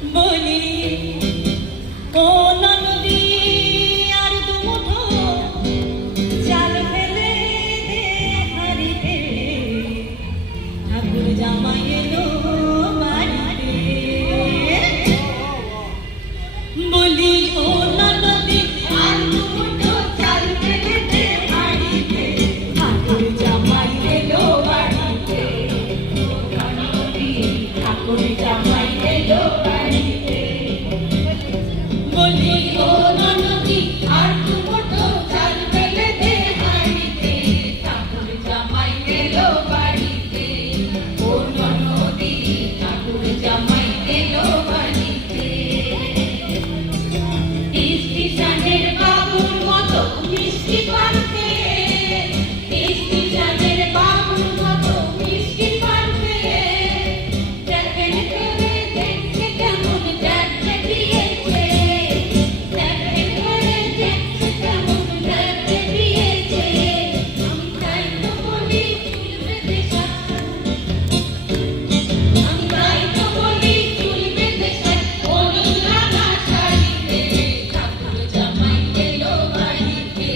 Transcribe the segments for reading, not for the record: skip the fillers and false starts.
বলি কোন নদী আর দুমুঠো চাল ফেলে দে হারিতে ঠাকুর জামাই এলো বাড়িতে বলি কোন নদী আর দুমুঠো চাল ফেলে দে হারিতে ঠাকুর জামাই এলো বাড়িতে ঠাকুর জামাই এলো বাড়িতে বলি কোন নদী আর দুমুঠো চাল ফেলে দে হাড়িতে ঠাকুর জামাই এলো বাড়িতে কোন নদী ঠাকুর জামাই এলো বাড়িতে স্টেশনের বাবুর মতো মিষ্টি পানতে স্টেশনের বাবুর মতো মিষ্টি পানতে দেখেন করে দেখছে কেমন দেখতে দিয়েছে দেখেন করে দেখছে কেমন দেখতে দিয়েছে আমি তাই তো বলি চুলবে দেশা আমি তাই তো বলি চুলবে দেশা হলুদ রাঙা শাড়িতে ঠাকুর জামাই এলো বাড়িতে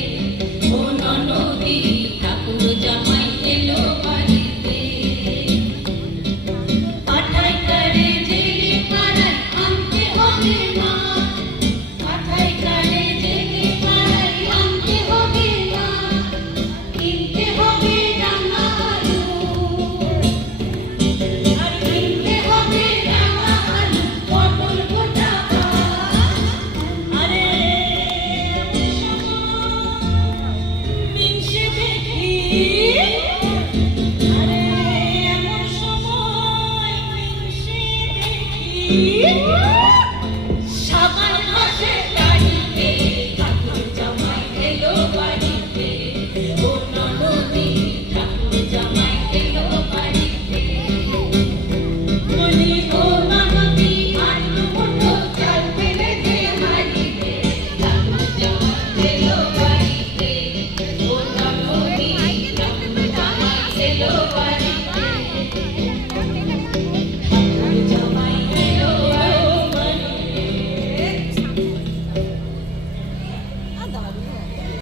কোন নদী ঠাকুর জামাই এলো বাড়িতে পাঠাই করে জেলে পাড়ায় আনতে হবে না পাঠাই করে জেলে পাড়ায় আনতে হবে না কিনতে হবে রাঙা আলু আর কিনতে হবে রাঙা আলু পটল গোটা আরে মিনসে দেখি আরে এমন সময় মিনসে দেখি